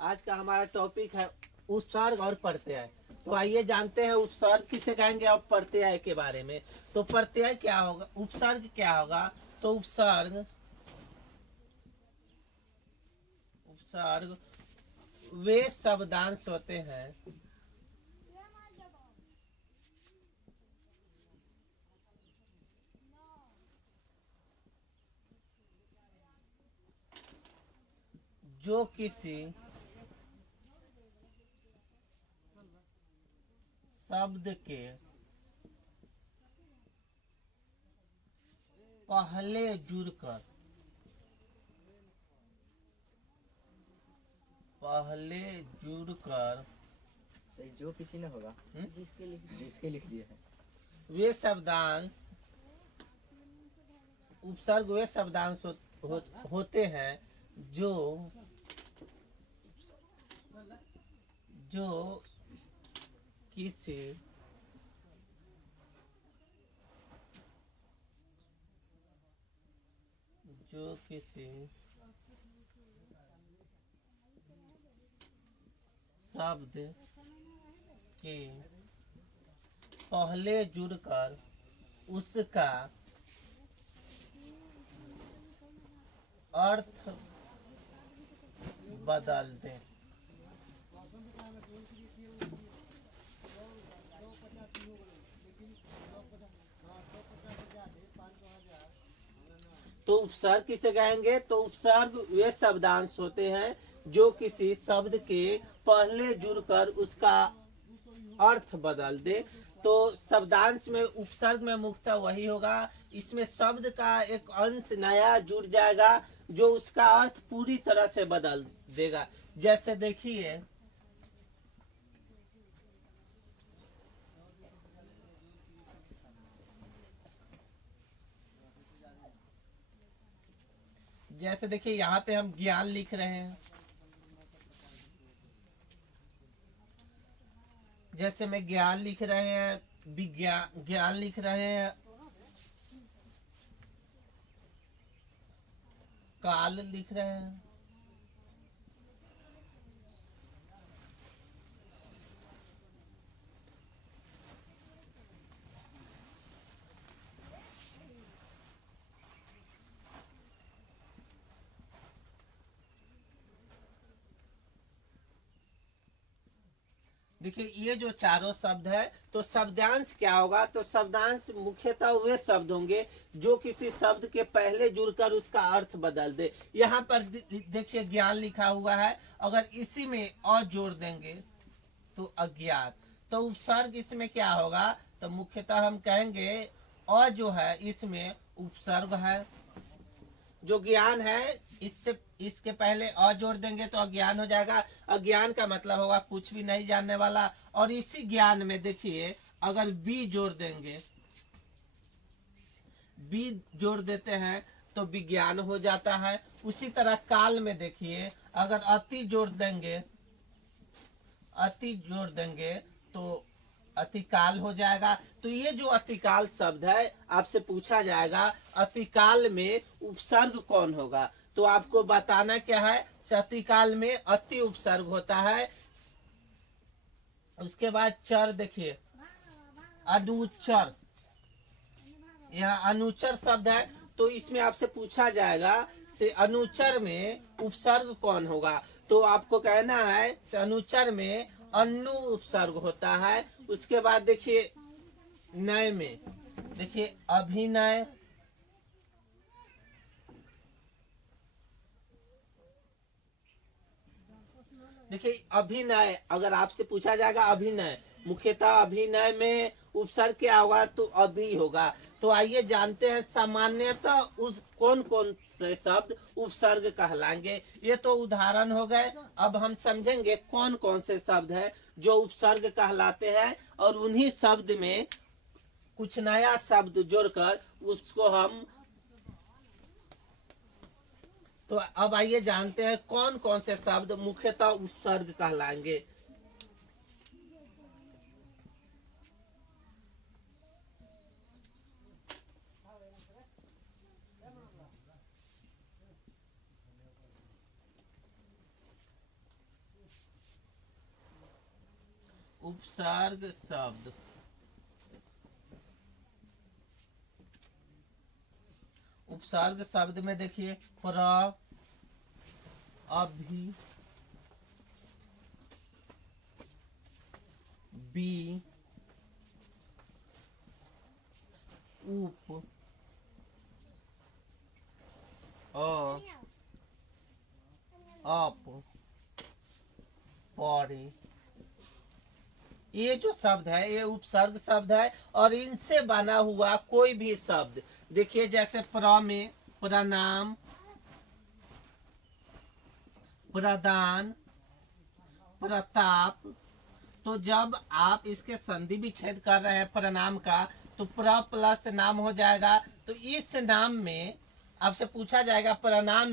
आज का हमारा टॉपिक है उपसर्ग और प्रत्यय। तो आइए जानते हैं उपसर्ग किसे कहेंगे और प्रत्यय के बारे में। तो प्रत्यय क्या होगा, उपसर्ग क्या होगा। तो उपसर्ग वे शब्दांश होते हैं जो किसी शब्द के पहले जुड़कर सही जो किसी ने होगा जिसके लिख दिया है। वे शब्दांश उपसर्ग वे शब्दांश होते हैं जो किसी शब्द के पहले जुड़कर उसका अर्थ बदल दे। तो उपसर्ग किसे कहेंगे। तो उपसर्ग वे शब्दांश होते हैं जो किसी शब्द के पहले जुड़कर उसका अर्थ बदल दे। तो शब्दांश में उपसर्ग में मुख्यतः वही होगा, इसमें शब्द का एक अंश नया जुड़ जाएगा जो उसका अर्थ पूरी तरह से बदल देगा। जैसे देखिए यहाँ पे हम ज्ञान लिख रहे हैं। जैसे में ज्ञान लिख रहे हैं, विज्ञान ज्ञान लिख रहे हैं, काल लिख रहे हैं। देखिए ये जो चारों शब्द है, तो शब्दांश क्या होगा। तो शब्दांश मुख्यतः वे शब्द होंगे जो किसी शब्द के पहले जुड़कर उसका अर्थ बदल दे। यहाँ पर देखिए ज्ञान लिखा हुआ है, अगर इसी में अ जोड़ देंगे तो अज्ञात। तो उपसर्ग इसमें क्या होगा। तो मुख्यतः हम कहेंगे अ जो है इसमें उपसर्ग है। जो ज्ञान है इसके पहले अ जोड़ देंगे तो अज्ञान हो जाएगा। अज्ञान का मतलब होगा कुछ भी नहीं जानने वाला। और इसी ज्ञान में देखिए अगर बी जोड़ देंगे, बी जोड़ देते हैं तो विज्ञान हो जाता है। उसी तरह काल में देखिए अगर अति जोड़ देंगे तो अतिकाल हो जाएगा। तो ये जो अतिकाल शब्द है आपसे पूछा जाएगा अतिकाल में उपसर्ग कौन होगा। तो आपको बताना क्या है, अतिकाल में अति उपसर्ग होता है। उसके बाद चर देखिए अनुचर, यहाँ अनुचर शब्द है। तो इसमें आपसे पूछा जाएगा से अनुचर में उपसर्ग कौन होगा। तो आपको कहना है अनुचर में अनु उपसर्ग होता है। उसके बाद देखिए नय में देखिए अभिनय, देखिए अभिनय अगर आपसे पूछा जाएगा अभिनय, मुख्यतः अभिनय में उपसर्ग क्या होगा। तो अभी होगा। तो आइए जानते हैं सामान्यतः उस कौन कौन से शब्द उपसर्ग कहलाएंगे। ये तो उदाहरण हो गए। अब हम समझेंगे कौन कौन से शब्द है जो उपसर्ग कहलाते हैं और उन्हीं शब्द में कुछ नया शब्द जोड़कर उसको हम। तो अब आइए जानते हैं कौन कौन से शब्द मुख्यतः उपसर्ग कहलाएंगे। उपसर्ग शब्द। उपसर्ग शब्द में देखिए प्र, अभी, बी, उप, अप, पौड़ी, ये जो शब्द है ये उपसर्ग शब्द है। और इनसे बना हुआ कोई भी शब्द देखिए, जैसे प्र में प्रणाम, प्रदान, प्रताप, तो जब आप इसके संधि विच्छेद कर रहे हैं प्रणाम का, तो प्र प्लस नाम हो जाएगा। तो इस नाम में आपसे पूछा जाएगा प्रणाम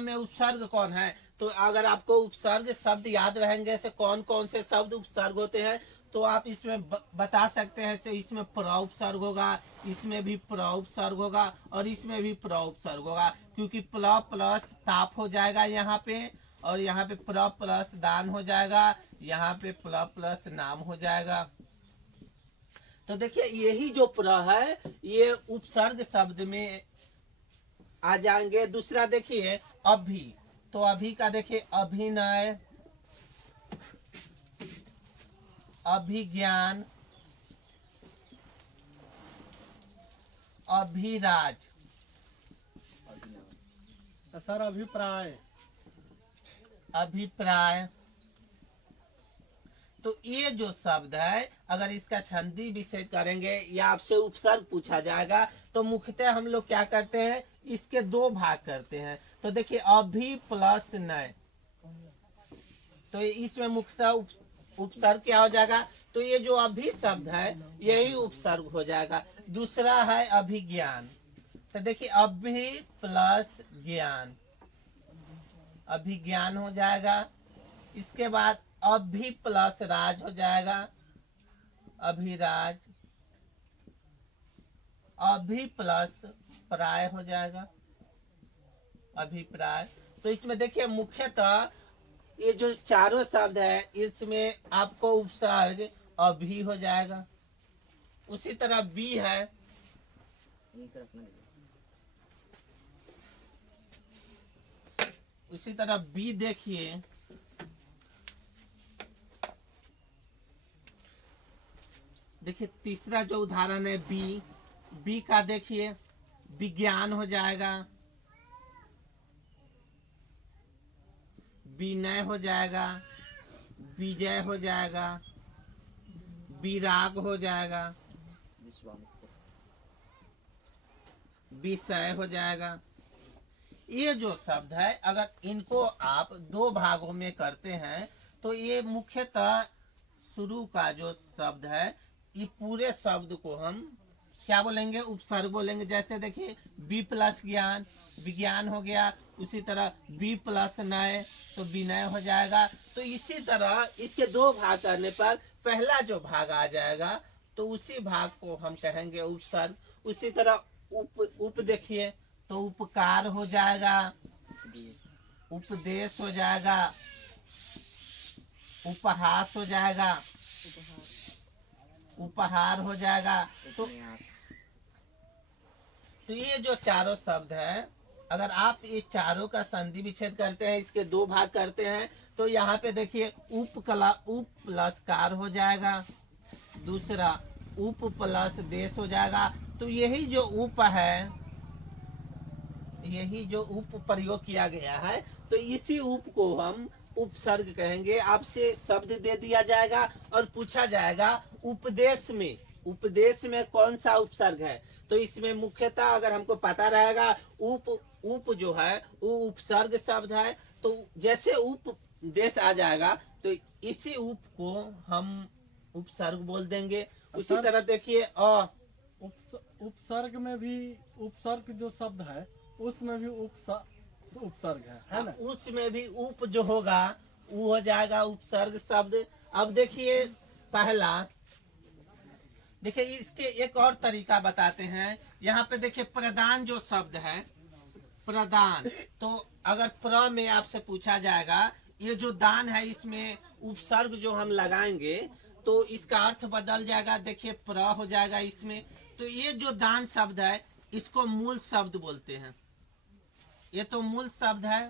में उपसर्ग कौन है। तो अगर आपको उपसर्ग शब्द याद रहेंगे से कौन कौन से शब्द उपसर्ग होते हैं, तो आप इसमें बता सकते हैं। से इसमें प्र उपसर्ग होगा, इसमें भी प्र उपसर्ग होगा, और इसमें भी प्र उपसर्ग होगा, क्योंकि प्र प्लस ताप हो जाएगा यहाँ पे, और यहाँ पे प्र प्लस दान हो जाएगा, यहाँ पे प्र प्लस नाम हो जाएगा। तो देखिए यही जो प्र है ये उपसर्ग शब्द में आ जाएंगे। दूसरा देखिए अभी, तो अभी का देखिए अभिनय, अभिज्ञान, अभिराज, सर अभिप्राय, अभिप्राय। तो ये जो शब्द है अगर इसका संधि विच्छेद करेंगे या आपसे उपसर्ग पूछा जाएगा, तो मुख्यतः हम लोग क्या करते हैं, इसके दो भाग करते हैं। तो देखिए अभी प्लस नय, तो इसमें मुख्य उपसर्ग क्या हो जाएगा, तो ये जो अभी शब्द है यही उपसर्ग हो जाएगा। दूसरा है अभिज्ञान, तो देखिए अभी प्लस ज्ञान, अभिज्ञान हो जाएगा। इसके बाद अभी प्लस राज हो जाएगा, अभिराज, अभी प्लस प्राय हो जाएगा, अभिप्राय। तो इसमें देखिए मुख्यतः ये जो चारों शब्द है इसमें आपको उपसर्ग अभी हो जाएगा। उसी तरह बी है, उसी तरह बी देखिए, देखिए तीसरा जो उदाहरण है बी का देखिए विज्ञान हो जाएगा, विनय हो जाएगा, विजय हो जाएगा, विराग हो जाएगा, विषय हो जाएगा। ये जो शब्द है अगर इनको आप दो भागों में करते हैं, तो ये मुख्यतः शुरू का जो शब्द है ये पूरे शब्द को हम क्या बोलेंगे, उपसर्ग बोलेंगे। जैसे देखिए बी प्लस ज्ञान, विज्ञान हो गया। उसी तरह बी प्लस नय, तो विनय हो जाएगा। तो इसी तरह इसके दो भाग करने पर पहला जो भाग आ जाएगा तो उसी भाग को हम कहेंगे उपसर्ग। उसी तरह उप देखिए, तो उपकार हो जाएगा, उपदेश हो जाएगा, उपहास हो जाएगा, उपहार हो जाएगा। तो ये जो चारों शब्द है अगर आप ये चारों का संधि विच्छेद करते हैं, इसके दो भाग करते हैं, तो यहाँ पे देखिए उप प्लस कार हो जाएगा, दूसरा उप प्लस देश हो जाएगा। तो यही जो उप है, यही जो उप प्रयोग किया गया है, तो इसी उप को हम उपसर्ग कहेंगे। आपसे शब्द दे दिया जाएगा और पूछा जाएगा उपदेश में कौन सा उपसर्ग है, तो इसमें मुख्यतः अगर हमको पता रहेगा उप जो है वो उपसर्ग शब्द है। तो जैसे उपदेश आ जाएगा तो इसी उप को हम उपसर्ग बोल देंगे। उसी तरह देखिए उपसर्ग में भी उपसर्ग जो शब्द है उसमें भी उपसर्ग है ना, उसमें भी उप जो होगा वो हो जाएगा उपसर्ग शब्द। अब देखिए पहला, देखिए इसके एक और तरीका बताते हैं। यहाँ पे देखिए प्रदान जो शब्द है, प्रदान, तो अगर प्र में आपसे पूछा जाएगा ये जो दान है इसमें उपसर्ग जो हम लगाएंगे तो इसका अर्थ बदल जाएगा। देखिए प्र हो जाएगा इसमें। तो ये जो दान शब्द है इसको मूल शब्द बोलते हैं। ये तो मूल शब्द है।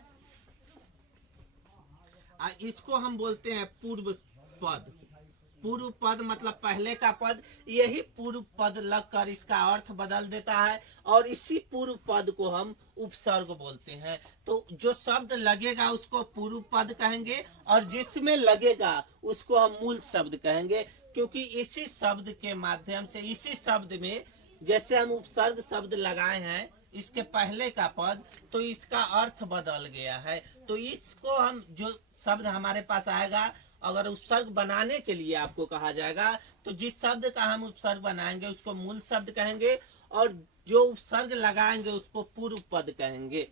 इसको हम बोलते हैं पूर्व पद। पूर्व पद मतलब पहले का पद। यही पूर्व पद लगकर इसका अर्थ बदल देता है और इसी पूर्व पद को हम उपसर्ग बोलते हैं। तो जो शब्द लगेगा उसको पूर्व पद कहेंगे और जिसमें लगेगा उसको हम मूल शब्द कहेंगे, क्योंकि इसी शब्द के माध्यम से, इसी शब्द में जैसे हम उपसर्ग शब्द लगाए हैं इसके पहले का पद, तो इसका अर्थ बदल गया है। तो इसको हम, जो शब्द हमारे पास आएगा, अगर उपसर्ग बनाने के लिए आपको कहा जाएगा तो जिस शब्द का हम उपसर्ग बनाएंगे उसको मूल शब्द कहेंगे और जो उपसर्ग लगाएंगे उसको पूर्व पद कहेंगे।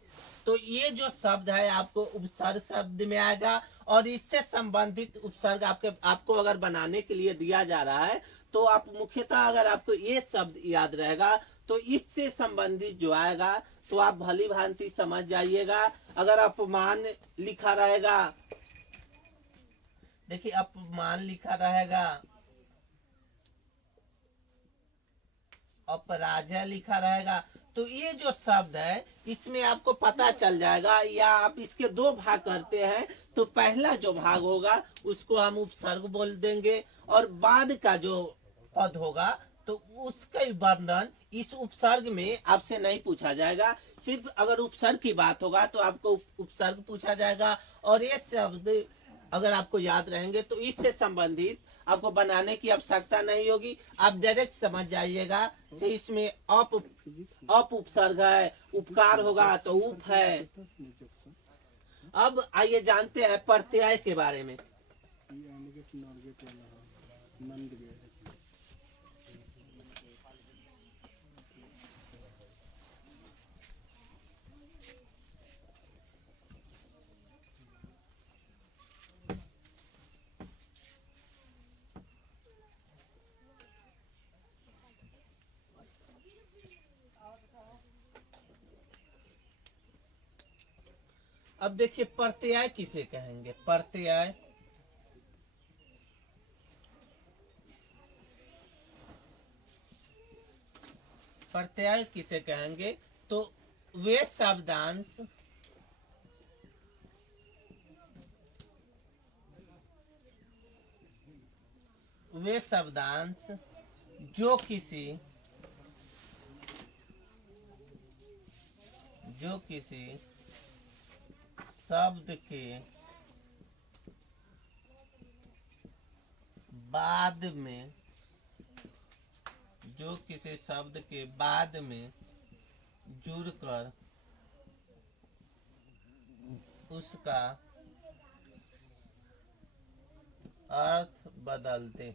तो ये जो शब्द है आपको उपसर्ग शब्द में आएगा और इससे संबंधित उपसर्ग आपको अगर बनाने के लिए दिया जा रहा है तो आप मुख्यतः अगर आपको ये शब्द याद रहेगा तो इससे संबंधित जो आएगा तो आप भली भांति समझ जाइएगा। अगर अपमान लिखा रहेगा, देखिए अपमान लिखा रहेगा, अपराजय लिखा रहेगा, तो ये जो शब्द है इसमें आपको पता चल जाएगा। या आप इसके दो भाग करते हैं तो पहला जो भाग होगा उसको हम उपसर्ग बोल देंगे और बाद का जो पद होगा तो उसका वर्णन इस उपसर्ग में आपसे नहीं पूछा जाएगा। सिर्फ अगर उपसर्ग की बात होगा तो आपको उपसर्ग पूछा जाएगा और ये शब्द अगर आपको याद रहेंगे तो इससे संबंधित आपको बनाने की आवश्यकता नहीं होगी, आप डायरेक्ट समझ जाइएगा। से इसमें अप उपसर्ग है, उपकार होगा तो उप है। अब आइए जानते हैं प्रत्यय के बारे में। अब देखिए प्रत्यय किसे कहेंगे। प्रत्यय प्रत्यय किसे कहेंगे तो वे शब्दांश जो किसी शब्द के बाद में जुड़कर उसका अर्थ बदल दे।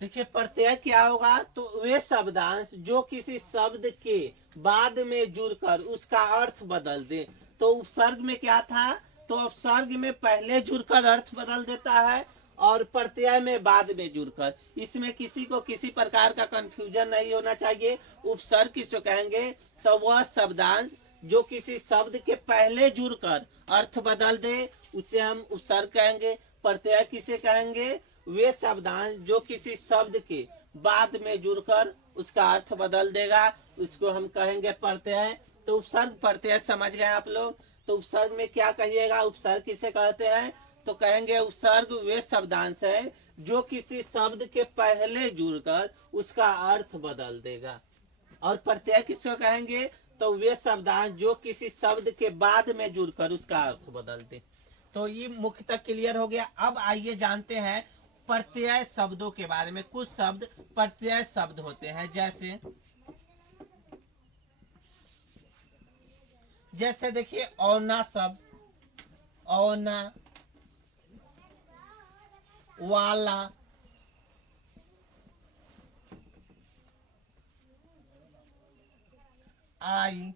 देखिए प्रत्यय क्या होगा तो वे शब्दांश जो किसी शब्द के बाद में जुड़कर उसका अर्थ बदल दे। तो उपसर्ग में क्या था तो उपसर्ग में पहले जुड़कर अर्थ बदल देता है और प्रत्यय में बाद में जुड़कर। इसमें किसी को किसी प्रकार का कंफ्यूजन नहीं होना चाहिए। उपसर्ग किसको कहेंगे तो वह शब्दांश जो किसी शब्द के पहले जुड़कर अर्थ बदल दे उसे हम उपसर्ग कहेंगे। प्रत्यय किसे कहेंगे वे शब्दांश जो किसी शब्द के बाद में जुड़कर उसका अर्थ बदल देगा, उसको हम कहेंगे प्रत्यय। तो उपसर्ग प्रत्यय समझ गए आप लोग। तो उपसर्ग में क्या कहिएगा, उपसर्ग किसे कहते हैं तो कहेंगे उपसर्ग वे शब्दांश है जो किसी शब्द के पहले जुड़कर उसका अर्थ बदल देगा। और प्रत्यय किसको कहेंगे तो वे शब्दांश जो किसी शब्द के बाद में जुड़कर उसका अर्थ बदल दे। तो ये मुख्यतः क्लियर हो गया। अब आइए जानते हैं प्रत्यय शब्दों के बारे में। कुछ शब्द प्रत्यय शब्द होते हैं, जैसे देखिए औना शब्द, औना, वाला, आई,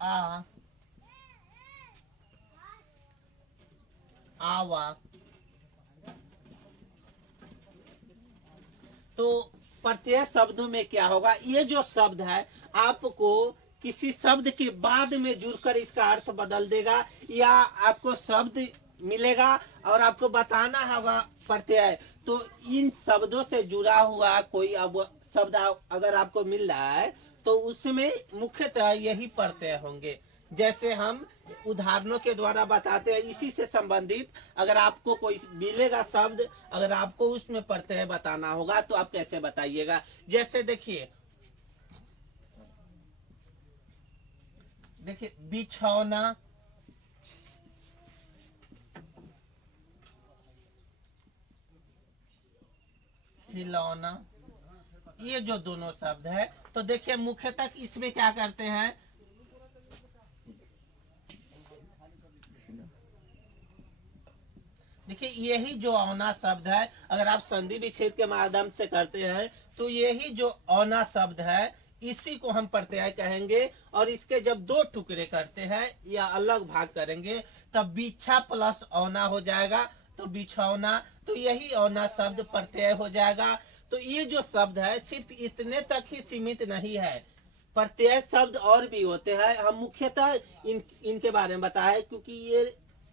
आ, आवा। तो प्रत्यय शब्दों में क्या होगा, ये जो शब्द है आपको किसी शब्द के बाद में जुड़कर इसका अर्थ बदल देगा, या आपको शब्द मिलेगा और आपको बताना होगा प्रत्यय। तो इन शब्दों से जुड़ा हुआ कोई अब शब्द अगर आपको मिल रहा है तो उसमें मुख्यतः यही प्रत्यय होंगे। जैसे हम उदाहरणों के द्वारा बताते हैं, इसी से संबंधित अगर आपको कोई मिलेगा शब्द, अगर आपको उसमें प्रत्यय बताना होगा तो आप कैसे बताइएगा। जैसे देखिए बिछौना, खिलौना, ये जो दोनों शब्द है, तो देखिए मुख्यतः इसमें क्या करते हैं, देखिए यही जो औना शब्द है, अगर आप संधि विच्छेद के माध्यम से करते हैं तो यही जो औना शब्द है इसी को हम प्रत्यय कहेंगे। और इसके जब दो टुकड़े करते हैं या अलग भाग करेंगे तब बिछा प्लस औना हो जाएगा, तो बिछौना, तो यही औना शब्द प्रत्यय हो जाएगा। तो ये जो शब्द है सिर्फ इतने तक ही सीमित नहीं है, प्रत्यय शब्द और भी होते हैं। हम मुख्यतः इनके बारे में बताए क्योंकि ये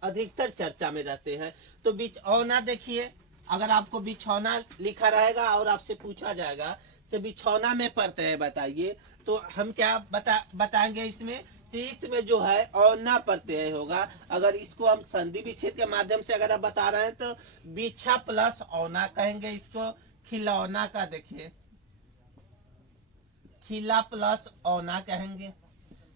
अधिकतर चर्चा में रहते हैं। तो बिछौना देखिए, अगर आपको बिछौना लिखा रहेगा और आपसे पूछा जाएगा तो बिछौना में प्रत्यय बताइए, तो हम क्या बताएंगे इसमें, तो इसमें जो है औना प्रत्यय होगा। अगर इसको हम संधि विच्छेद के माध्यम से अगर आप बता रहे हैं तो बिछा प्लस औना कहेंगे इसको। खिलौना का देखिए खिला प्लस औना कहेंगे।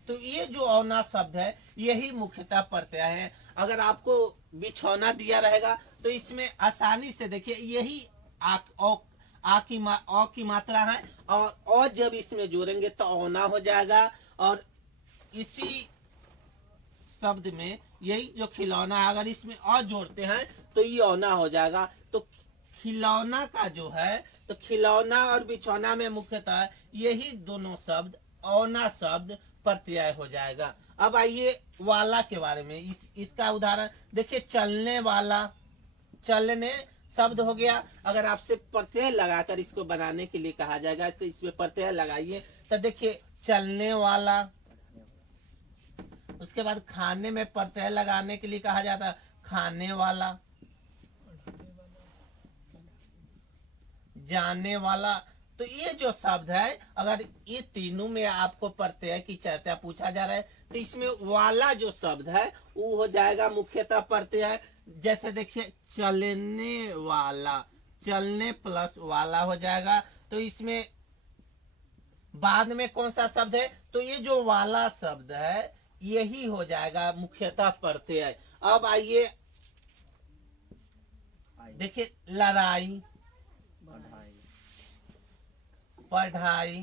तो ये जो औना शब्द है यही मुख्यतः प्रत्यय है। अगर आपको बिछौना दिया रहेगा तो इसमें आसानी से देखिए यही आ की मात्रा है, और जब इसमें जोड़ेंगे तो औना हो जाएगा। और इसी शब्द में यही जो खिलौना, अगर इसमें और जोड़ते हैं तो ये औना हो जाएगा। तो खिलौना का जो है, तो खिलौना और बिछौना में मुख्यतः यही दोनों शब्द औना शब्द प्रत्यय हो जाएगा। अब आइए वाला के बारे में, इसका उदाहरण देखिए, चलने वाला, चलने शब्द हो गया। अगर आपसे प्रत्यय लगाकर इसको बनाने के लिए कहा जाएगा तो इसमें प्रत्यय लगाइए, तो देखिए चलने वाला। उसके बाद खाने में प्रत्यय लगाने के लिए कहा जाता है खाने वाला, जाने वाला। तो ये जो शब्द है, अगर ये तीनों में आपको प्रत्यय की चर्चा पूछा जा रहा है तो इसमें वाला जो शब्द है वो हो जाएगा मुख्यतः प्रत्यय। जैसे देखिए चलने वाला, चलने प्लस वाला हो जाएगा। तो इसमें बाद में कौन सा शब्द है, तो ये जो वाला शब्द है यही हो जाएगा मुख्यतः प्रत्यय। अब आइए देखिए लड़ाई, पढ़ाई,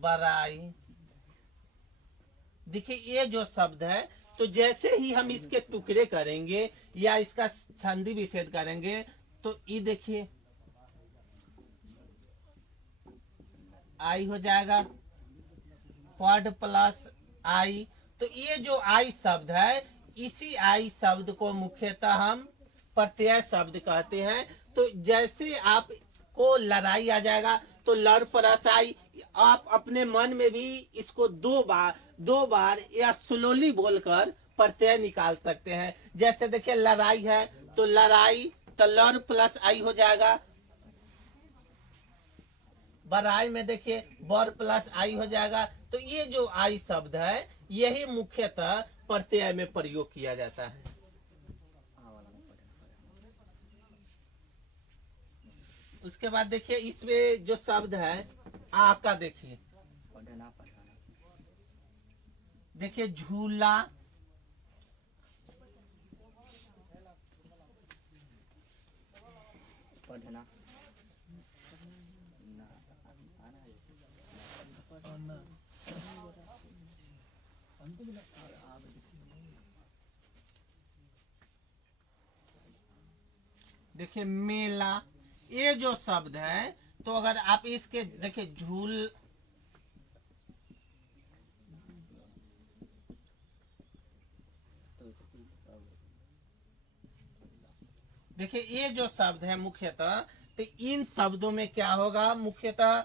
बड़ाई। देखिए ये जो शब्द है, तो जैसे ही हम इसके टुकड़े करेंगे या इसका संधि विच्छेद करेंगे तो ये देखिए आई हो जाएगा, पढ़ प्लस आई। तो ये जो आई शब्द है, इसी आई शब्द को मुख्यतः हम प्रत्यय शब्द कहते हैं। तो जैसे आपको लड़ाई आ जाएगा तो लड़ प्लस आई, आप अपने मन में भी इसको दो बार या स्लोली बोलकर प्रत्यय निकाल सकते हैं। जैसे देखिए लड़ाई है तो लड़ाई, तो लड़ प्लस आई हो जाएगा। बड़ाई में देखिए बड़ प्लस आई हो जाएगा। तो ये जो आई शब्द है यही मुख्यतः प्रत्यय में प्रयोग किया जाता है। उसके बाद देखिए इसमें जो शब्द है आ का, देखिए झूला, पढ़ना, देखिए मेला। ये जो शब्द है तो अगर आप इसके देखिए देखिए ये जो शब्द है मुख्यतः, तो इन शब्दों में क्या होगा मुख्यतः,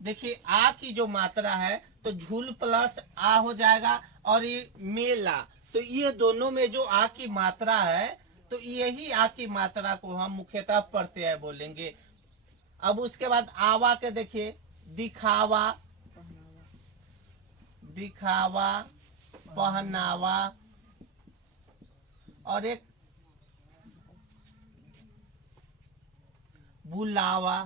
देखिए आ की जो मात्रा है तो झूल प्लस आ हो जाएगा, और ये मेला, तो ये दोनों में जो आ की मात्रा है तो यही आ की मात्रा को हम मुख्यतः प्रत्यय बोलेंगे। अब उसके बाद आवा के देखिए, दिखावा, दिखावा, पहनावा, और एक बुलावा।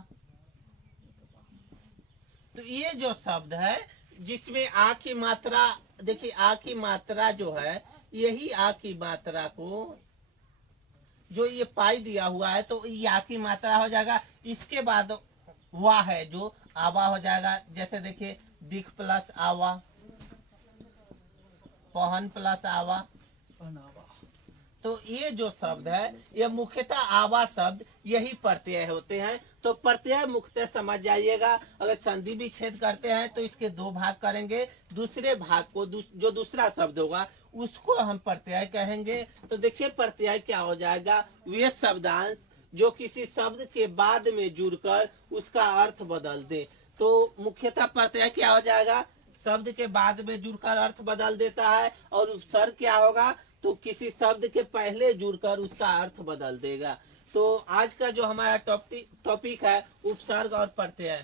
तो ये जो शब्द है जिसमें आ की मात्रा, देखिए आ की मात्रा जो है, यही आ की मात्रा को जो ये पाई दिया हुआ है तो ये आ की मात्रा हो जाएगा। इसके बाद वाह है जो आवा हो जाएगा। जैसे देखिए दिख प्लस आवा, पहन प्लस आवा। पहनावा। तो ये जो शब्द है ये मुख्यतः आवा शब्द यही प्रत्यय होते हैं। तो प्रत्यय मुख्यतः समझ जाइएगा। अगर संधि विच्छेद करते हैं तो इसके दो भाग करेंगे, दूसरे भाग को जो दूसरा शब्द होगा उसको हम प्रत्यय कहेंगे। तो देखिए प्रत्यय क्या हो जाएगा, वे शब्दांश जो किसी शब्द के बाद में जुड़कर उसका अर्थ बदल दे। तो मुख्यतः प्रत्यय क्या हो जाएगा, शब्द के बाद में जुड़कर अर्थ बदल देता है। और उपसर्ग क्या होगा, तो किसी शब्द के पहले जुड़कर उसका अर्थ बदल देगा। तो आज का जो हमारा टॉपिक है उपसर्ग और प्रत्यय।